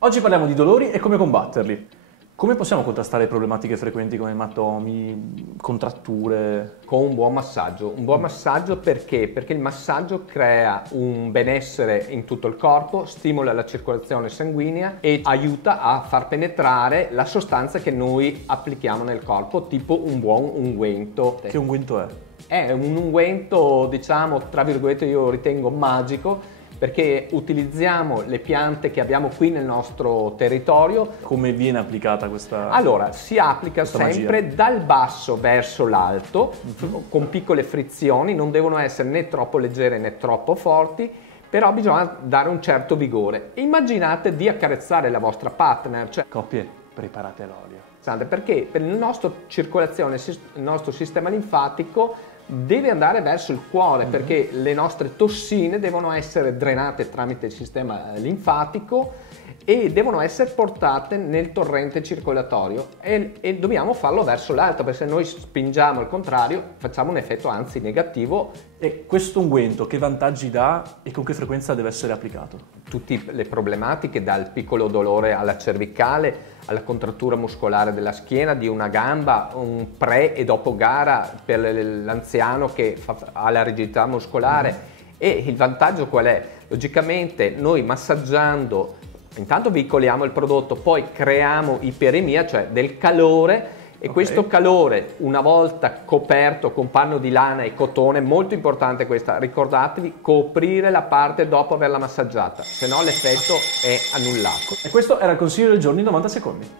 Oggi parliamo di dolori e come combatterli. Come possiamo contrastare problematiche frequenti come ematomi, contratture? Con un buon massaggio. Un buon massaggio perché? Perché il massaggio crea un benessere in tutto il corpo, stimola la circolazione sanguigna e aiuta a far penetrare la sostanza che noi applichiamo nel corpo, tipo un buon unguento. Che unguento è? È un unguento, diciamo, tra virgolette, io ritengo magico, perché utilizziamo le piante che abbiamo qui nel nostro territorio. Come viene applicata questa? Allora, si applica sempre magia? dal basso verso l'alto, con piccole frizioni, non devono essere né troppo leggere né troppo forti, però bisogna dare un certo vigore. Immaginate di accarezzare la vostra partner, cioè Coppie, preparate l'olio. perché per la nostra circolazione, il nostro sistema linfatico deve andare verso il cuore, perché le nostre tossine devono essere drenate tramite il sistema linfatico e devono essere portate nel torrente circolatorio e dobbiamo farlo verso l'alto, perché se noi spingiamo al contrario facciamo un effetto anzi negativo. E questo unguento che vantaggi dà e con che frequenza deve essere applicato? Tutte le problematiche, dal piccolo dolore alla cervicale, alla contrattura muscolare della schiena, di una gamba, un pre e dopo gara per l'anziano che ha la rigidità muscolare. E il vantaggio qual è? Logicamente noi massaggiando intanto veicoliamo il prodotto, poi creiamo iperemia, cioè del calore, e questo calore, una volta coperto con panno di lana e cotone, molto importante questa, ricordatevi, coprire la parte dopo averla massaggiata, se no l'effetto è annullato. E questo era il consiglio del giorno in 90 secondi.